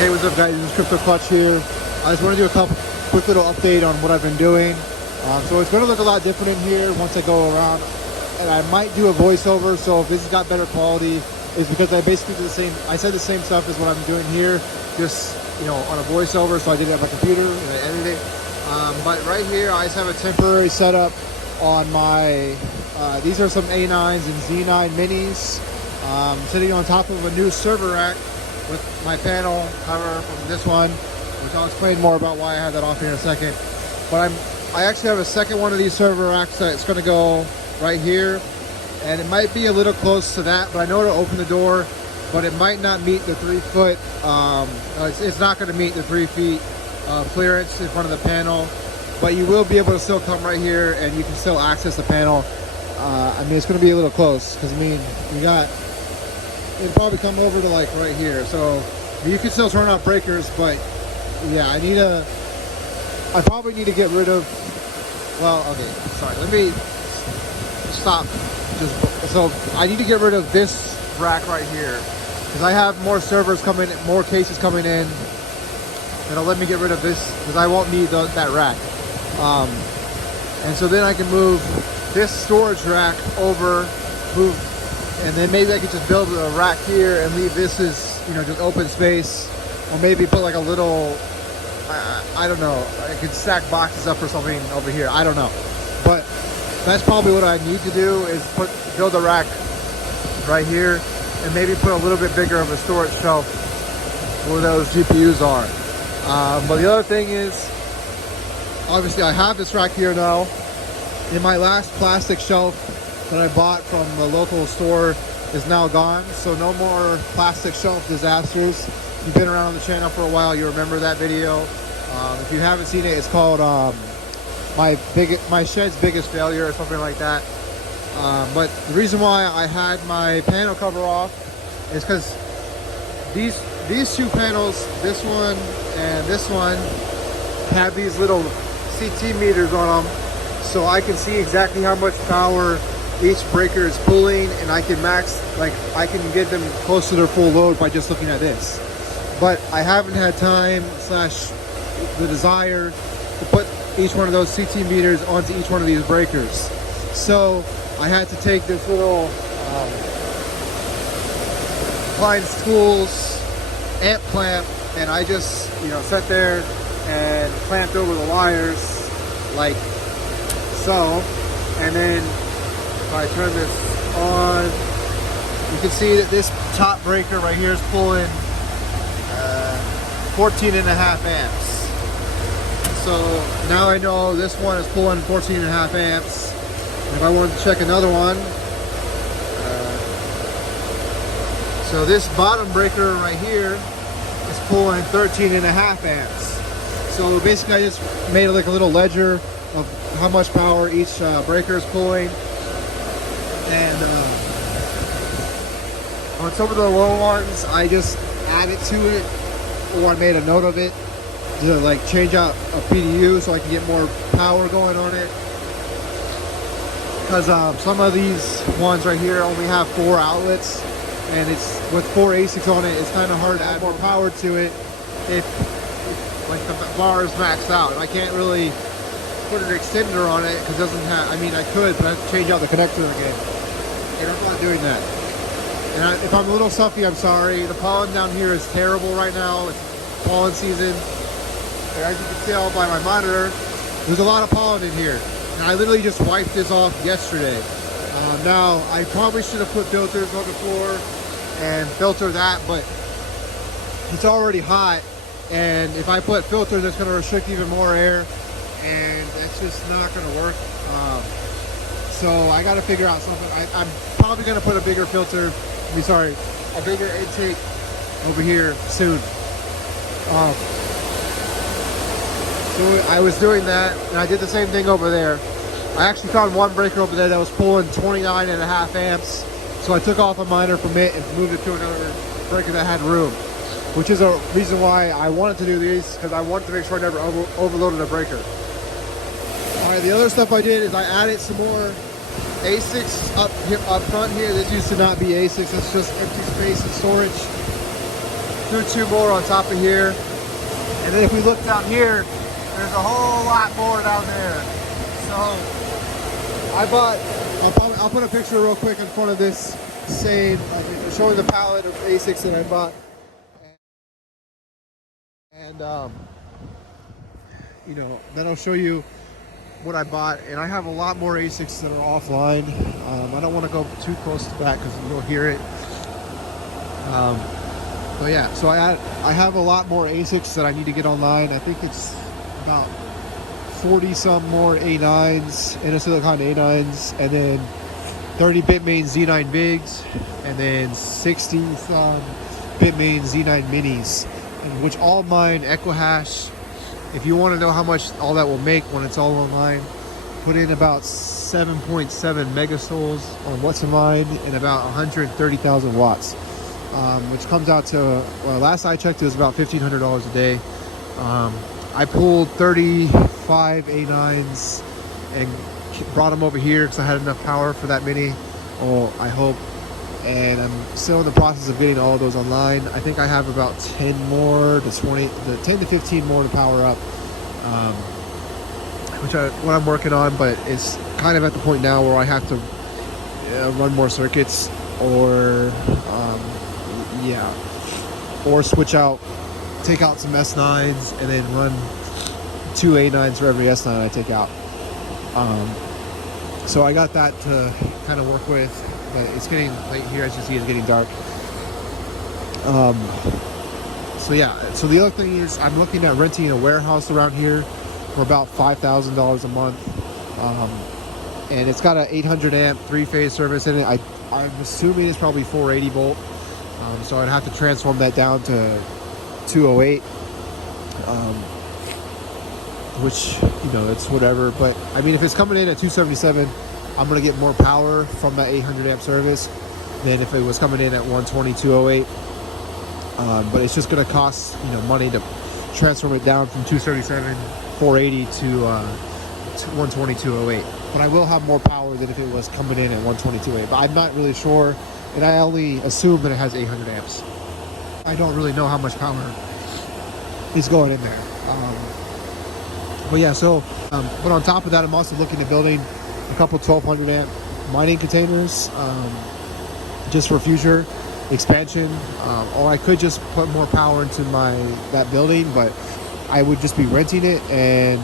Hey, what's up guys, this is Crypto Clutch here. I just want to do a quick little update on what I've been doing. So it's going to look a lot different in here once I go around, and I might do a voiceover. So if this has got better quality, it's because I basically do I said the same stuff as what I'm doing here, just on a voiceover. So I did it on my computer and I edited it. But right here I just have a temporary setup on my these are some A9s and Z9 minis, sitting on top of a new server rack with my panel cover from this one, which I'll explain more about why I have that off here in a second. But I actually have a second one of these server racks that's going to go right here, and it might be a little close to that, but I know it'll open the door, but it might not meet the 3 foot. It's not going to meet the 3 feet clearance in front of the panel, but you will be able to still come right here and you can still access the panel. I mean, it's going to be a little close because it'll probably come over to like right here, so you can still turn off breakers. But yeah, I probably need to get rid of, let me stop. So I need to get rid of this rack right here because I have more servers coming, more cases coming in, that'll let me get rid of this because I won't need that rack. And so then I can move this storage rack over, and then maybe I could just build a rack here and leave this as, just open space, or maybe put like a little, I don't know, I could stack boxes up or something over here. I don't know, but that's probably what I need to do, is build a rack right here and maybe put a little bit bigger of a storage shelf where those GPUs are. But the other thing is, obviously I have this rack here now. In my last plastic shelf that I bought from the local store is now gone, so no more plastic shelf disasters. If you've been around on the channel for a while, you remember that video. If you haven't seen it, it's called my shed's biggest failure or something like that. But the reason why I had my panel cover off is because these two panels, this one and this one, have these little CT meters on them, so I can see exactly how much power each breaker is pulling, and I can I can get them close to their full load by just looking at this. But I haven't had time / the desire to put each one of those CT meters onto each one of these breakers. So I had to take this little appliance tools amp clamp, and I just sat there and clamped over the wires like so, and then if I turn this on, you can see that this top breaker right here is pulling 14.5 amps. So now I know this one is pulling 14.5 amps. If I wanted to check another one, so this bottom breaker right here is pulling 13.5 amps. So basically I just made like a little ledger of how much power each breaker is pulling, and on some of the low ones I just added to it, or I made a note of it to like change out a PDU so I can get more power going on it, because some of these ones right here only have 4 outlets, and it's with 4 ASICs on it, it's kind of hard to add more power to it if like the bar is maxed out. I can't really put an extender on it because it doesn't have, I mean I could, but I have to change out the connector again, and I'm not doing that. And if I'm a little stuffy, I'm sorry. The pollen down here is terrible right now. It's pollen season, and as you can tell by my monitor, there's a lot of pollen in here, and I literally just wiped this off yesterday. Now I probably should have put filters on the floor and filter that, but it's already hot, and if I put filters, it's going to restrict even more air, and that's just not going to work. So I got to figure out something. I'm probably going to put a bigger filter, a bigger intake over here soon. So I was doing that, and I did the same thing over there. I actually found one breaker over there that was pulling 29.5 amps, so I took off a miner from it and moved it to another breaker that had room, which is a reason why I wanted to do these, because I wanted to make sure I never overloaded a breaker. Alright, the other stuff I did is I added some more ASICs up front here. This used to not be ASICs, it's just empty space and storage. threw 2 more on top of here. And then if we look down here, there's a whole lot more down there. So I bought, I'll put a picture real quick in front of this same, showing the palette of ASICs that I bought. And you know, then I'll show you what I bought. And I have a lot more ASICs that are offline. I don't want to go too close to that because you'll hear it. But yeah, so I have a lot more ASICs that I need to get online. I think it's about 40 some more A9s, Silicon A9s, and then 30 bitmain Z9 bigs, and then 60 some bitmain Z9 minis, and which all mine Equihash. If you want to know how much all that will make when it's all online, put in about 7.7 megasouls on what's in mine and about 130,000 watts. Which comes out to, well, last I checked, it was about $1,500 a day. I pulled 35 A9s and brought them over here because I had enough power for that many. Oh, I hope. And I'm still in the process of getting all of those online. I think I have about 10 more to 20, 10 to 15 more to power up, what I'm working on. But it's kind of at the point now where I have to run more circuits, or or switch out, take out some S9s, and then run 2 A9s for every S9 I take out. So I got that to kind of work with, but it's getting late here. As you see, it's getting dark. So yeah, so the other thing is I'm looking at renting a warehouse around here for about $5,000 a month. And it's got an 800 amp 3-phase service in it. I'm assuming it's probably 480 volt. So I'd have to transform that down to 208, which, you know, it's whatever. But I mean, if it's coming in at 277, I'm going to get more power from that 800 amp service than if it was coming in at 120, 208. But it's just going to cost, you know, money to transform it down from 277, 480 to 120, 208. But I will have more power than if it was coming in at 120, 208. But I'm not really sure. And I only assume that it has 800 amps. I don't really know how much power is going in there. But yeah, so, but on top of that, I'm also looking at building a couple 1200 amp mining containers, just for future expansion. Or I could just put more power into that building, but I would just be renting it, and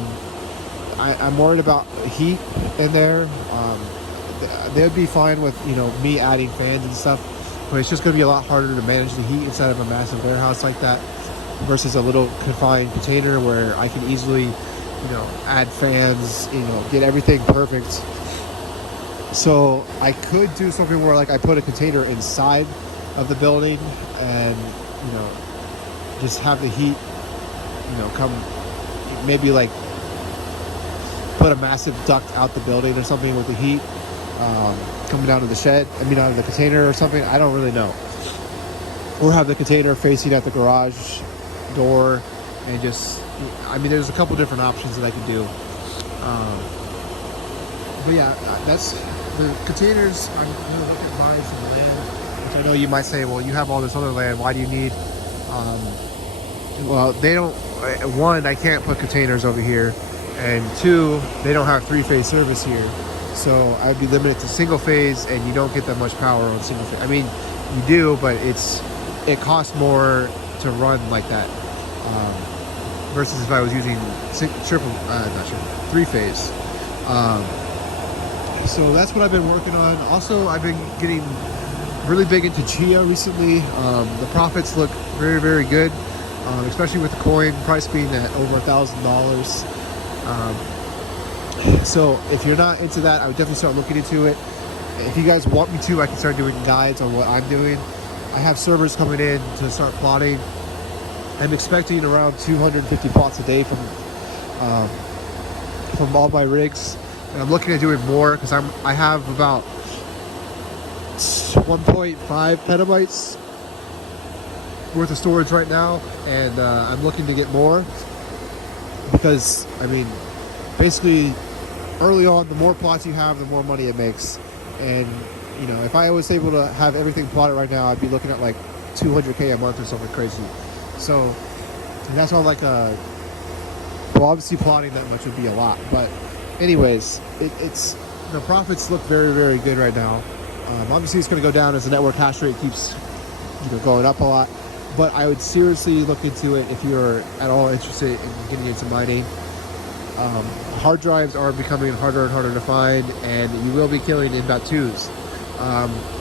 I'm worried about heat in there. They'd be fine with, you know, me adding fans and stuff, but it's just going to be a lot harder to manage the heat inside of a massive warehouse like that versus a little confined container where I can easily, you know, add fans, you know, get everything perfect. So I could do something where, like, I put a container inside of the building and, you know, just have the heat, you know, come, maybe like put a massive duct out the building or something with the heat coming out of the shed, out of the container or something. I don't really know. Or have the container facing at the garage door and just, there's a couple different options that I could do. But yeah, that's the containers. I'm going to look at buying some land, which I know you might say, well, you have all this other land, why do you need, well, they don't, one, I can't put containers over here, and two, they don't have 3-phase service here. So I'd be limited to single phase, and you don't get that much power on single phase. You do, but it costs more to run like that, versus if I was using 3-phase. So that's what I've been working on. Also, I've been getting really big into Chia recently. The profits look very, very good, especially with the coin price being at over $1,000. So if you're not into that, I would definitely start looking into it. If you guys want me to, I can start doing guides on what I'm doing. I have servers coming in to start plotting. I'm expecting around 250 plots a day from all my rigs. And I'm looking at doing more because I have about 1.5 petabytes worth of storage right now, and I'm looking to get more because, basically, early on, the more plots you have, the more money it makes. And, if I was able to have everything plotted right now, I'd be looking at like 200K a month or something crazy. So and that's all like well, obviously plotting that much would be a lot, but anyways, it's the profits look very, very good right now. Obviously it's going to go down as the network hash rate keeps going up a lot, but I would seriously look into it if you're at all interested in getting into mining. Hard drives are becoming harder and harder to find, and you will be killing in .2s.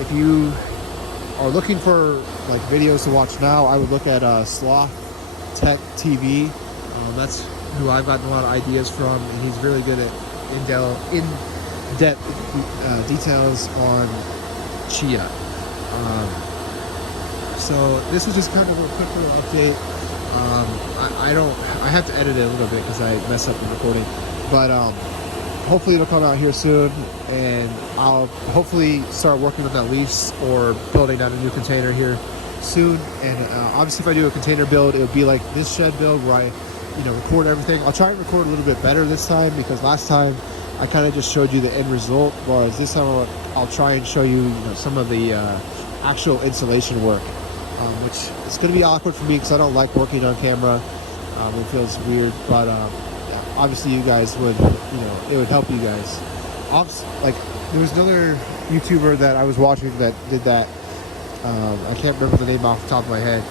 If you are looking for like videos to watch now, I would look at Sloth Tech TV. That's who I've gotten a lot of ideas from, and he's really good at in-depth details on Chia. So this is just kind of a quick little update. I have to edit it a little bit because I messed up the recording, but hopefully it'll come out here soon, and I'll hopefully start working on that lease or building out a new container here soon. And obviously if I do a container build, it would be like this shed build where I record everything. I'll try and record a little bit better this time, because last time I kind of just showed you the end result, whereas this time I'll try and show you, some of the actual installation work, which is going to be awkward for me because I don't like working on camera. It feels weird, but obviously you guys would, it would help you guys. Like there was another YouTuber that I was watching that did that. I can't remember the name off the top of my head,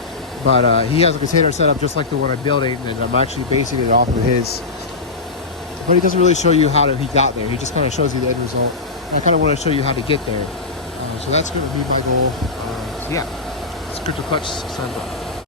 but he has a container set up just like the one I'm building, and I'm actually basing it off of his. But he doesn't really show you how he got there. He just kind of shows you the end result. And I kind of want to show you how to get there. So that's going to be my goal. Yeah, it's Crypto Clutch. Sign off.